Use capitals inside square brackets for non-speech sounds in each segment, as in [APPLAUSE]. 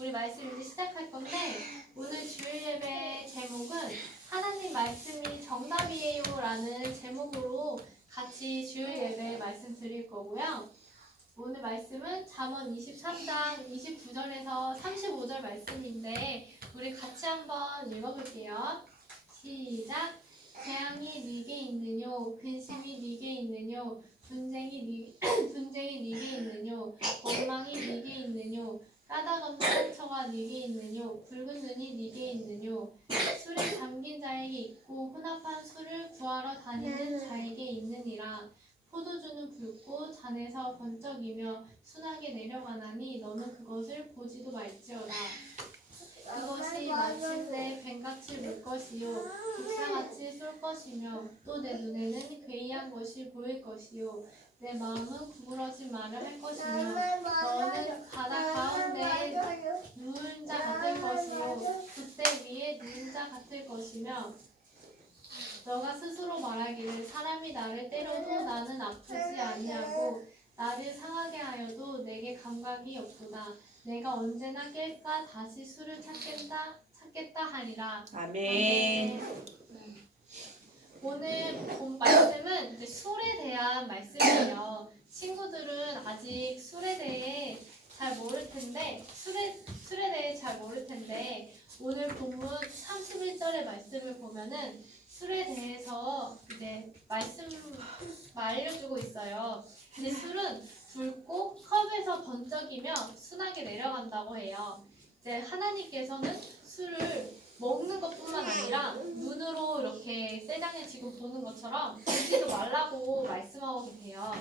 우리 말씀 이제 시작할 건데 오늘 주일 예배 제목은 하나님 말씀이 정답이에요라는 제목으로 같이 주일 예배 말씀 드릴 거고요. 오늘 말씀은 잠언 23장 29절에서 35절 말씀인데 우리 같이 한번 읽어볼게요. 시작. 재앙이 네게 있느뇨 근심이 네게 있느뇨 분쟁이 네 [CLEARS THROAT] 분쟁이 네게 있느뇨 원망이 네게 있느뇨 까닭 없는 상처가 네게 있느뇨? 붉은 눈이 네게 있느뇨? 술에 잠긴 자에게 있고 혼합한 술을 구하러 다니는 자에게 있느니라. 포도주는 붉고 잔에서 번쩍이며 순하게 내려가나니 너는 그것을 보지도 말지어다. 그것이 마침내 뱀같이 물 것이요. 독사같이 쏠 것이며 또 내 눈에는 괴이한 것이 보일 것이요 내 마음은 구부러진 말을 할 것이며 너는 바다 가운데 누운 자 같을 것이요. 그때 위에 누운 자 같을 것이며 너가 스스로 말하기를 사람이 나를 때려도 나는 아프지 아니하고 나를 상하게 하여도 내게 감각이 없도다. 내가 언제나 깰까? 다시 술을 찾겠다 찾겠다 하리라. 아멘. 오늘 본 말씀은 이제 술에 대한 말씀이에요. 친구들은 아직 술에 대해 잘 모를 텐데 술에 술에 대해 잘 모를 텐데 오늘 본문 31절의 말씀을 보면은 술에 대해서 이제 말씀 알려주고 있어요. 이제 술은 붉고 컵에서 번쩍이며 순하게 내려간다고 해요. 이제 하나님께서는 술을 먹는 것뿐만 아니라 눈으로 이렇게 세상에 지금 보는 것처럼 보지도 말라고 말씀하고 계세요.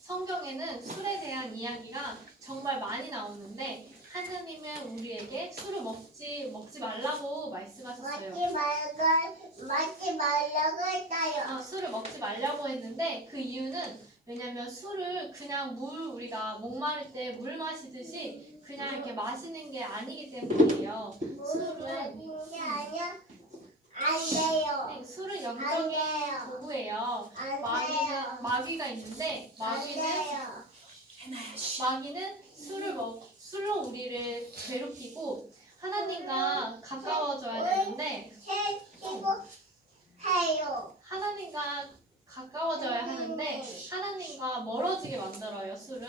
성경에는 술에 대한 이야기가 정말 많이 나오는데 하나님은 우리에게 술을 먹지 먹지 말라고 말씀하셨어요. 맞지 말고 맞지 말라고 했어요. 아, 술을 먹지 말라고 했는데 그 이유는 왜냐면 술을 그냥 물 우리가 목마를 때 물 마시듯이 그냥 이렇게 마시는 게 아니기 때문이에요. 술은 게 아니야. 안 돼요. 네, 술은 안 영적인 돼요. 도구예요. 안 돼요. 마귀가 있는데 안 마귀는 돼요. 마귀는 술을 먹 술로 우리를 괴롭히고 하나님과 가까워져야 되는데 해요. 하나님과 가까워져야 하는데 하나님과 멀어지게 만들어요 술은.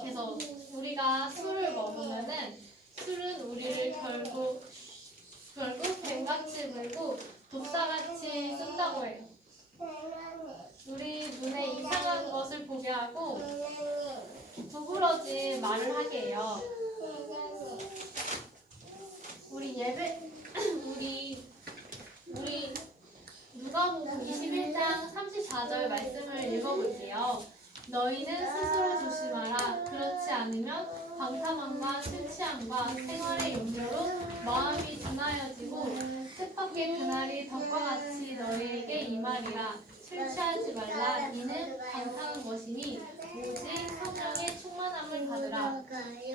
그래서 우리가 술을 먹으면은 술은 우리를 결국 결국 뱀같이 물고 독사같이 쓴다고 해요. 우리 눈에 이상한 것을 보게 하고 두부러진 말을 하게 해요. 우리 예배 [CLEARS THROAT] 우리 우리 누가복음 21장 34절 말씀을 읽어볼게요. 너희는 스스로. 방탕함과 술 취함과 생활의 염려로 마음이 둔하여지고 뜻밖의 그날이 덕과 같이 너희에게 임하리라. 술 취하지 말라. 이는 방탕한 것이니 오직 성령의 충만함을 받으라.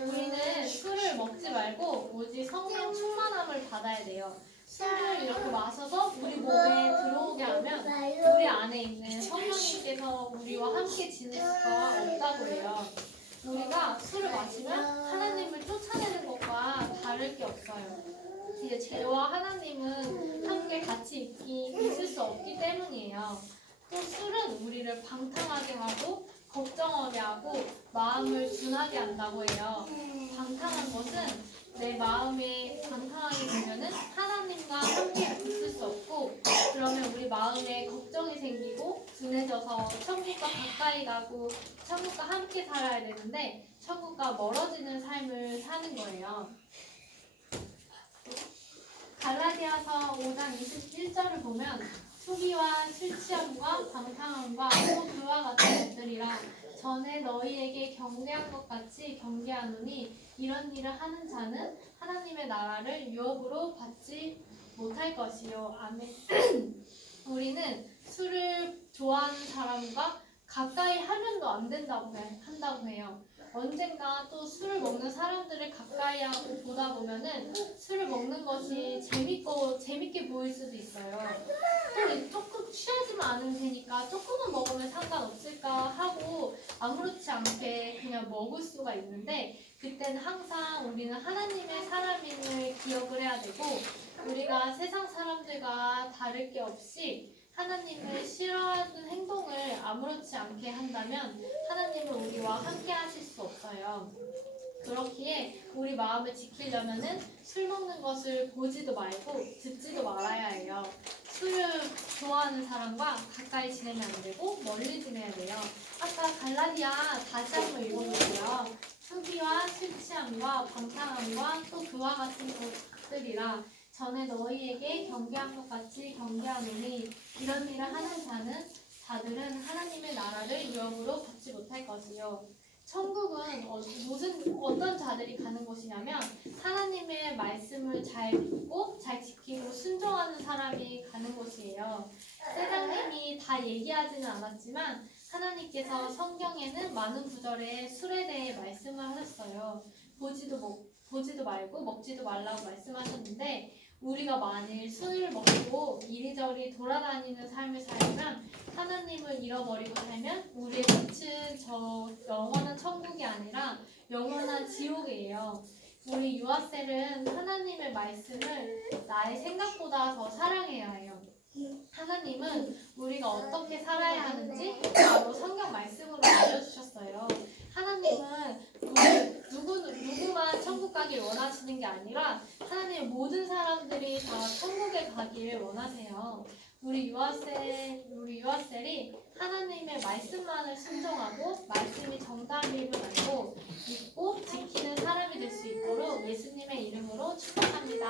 우리는 술을 먹지 말고 오직 성령 충만함을 받아야 돼요. 술을 이렇게 마셔서 우리 몸에 들어오게 하면 우리 안에 있는 성령님께서 우리와 함께 지낼 수가 없다고 해요. 우리가 술을 마시면 하나님을 쫓아내는 것과 다를 게 없어요. 이제 죄와 하나님은 함께 같이 있기, 있을 수 없기 때문이에요. 또 술은 우리를 방탕하게 하고 걱정하게 하고 마음을 둔하게 한다고 해요. 방탕한 것은 내 마음에 방탕하게 둔해져서 천국과 가까이 가고 천국과 함께 살아야 되는데 천국과 멀어지는 삶을 사는 거예요. 갈라디아서 5장 21절을 보면 수기와 술 취함과 방탕함과 또 그와 같은 것들이라 전에 너희에게 경계한 것 같이 경계하노니 이런 일을 하는 자는 하나님의 나라를 유업으로 받지 못할 것이요. 아멘. [CLEARS THROAT] 우리는 술을 좋아하는 사람과 가까이 하면도 안 된다고 해- 한다고 해요. 언젠가 또 술을 먹는 사람들을 가까이 하고 보다 보면은 술을 먹는 것이 재밌고 재밌게 보일 수도 있어요. 또 조금 취하지만 않으면 되니까 조금은 먹으면 아무렇지 않게 그냥 먹을 수가 있는데 그때는 항상 우리는 하나님의 사람임을 기억을 해야 되고 우리가 세상 사람들과 다를 게 없이 하나님을 싫어하는 행동을 아무렇지 않게 한다면 하나님은 우리와 함께 하실 수 없어요. 그렇기에 우리 마음을 지키려면은 술 먹는 것을 보지도 말고 듣지도. 술을 좋아하는 사람과 가까이 지내면 안 되고 멀리 지내야 돼요. 아까 갈라디아 다시 한번 읽어볼게요. 술 취함과 방탕함과 또 그와 같은 것들이라 전에 너희에게 경계한 것 같이 경계하노니 이런 일을 하는 자는 자들은 하나님의 나라를 유업으로 받지 못할 것이요. 천국은 어, 무슨 어떤 자들이 가는 곳이냐면 하나님의 말씀을 잘 믿고 잘 순종하는 사람이 가는 곳이에요. 세상님이 다 얘기하지는 않았지만 하나님께서 성경에는 많은 구절에 술에 대해 말씀을 하셨어요. 보지도 먹, 보지도 말고 먹지도 말라고 말씀하셨는데 우리가 만일 술을 먹고 이리저리 돌아다니는 삶을 살면 하나님을 잃어버리고 살면 우리의 끝은 저 영원한 천국이 아니라 영원한 지옥이에요. 우리 유아셀은 하나님의 말씀을 나의 생각보다 더 사랑해야 해요. 하나님은 우리가 어떻게 살아야 하는지 바로 성경 말씀으로 알려주셨어요. 하나님은 우리 누구 누구만 천국 가길 원하시는 게 아니라 하나님 모든 사람들이 다 천국에 가길 원하세요. 우리 유아셀 우리 유아셀이 하나님의 말씀만을 순종하고 말씀이 정답임을 알고 믿고 지키는 사람이 될 수 있도록 예수님의 이름으로 축복합니다.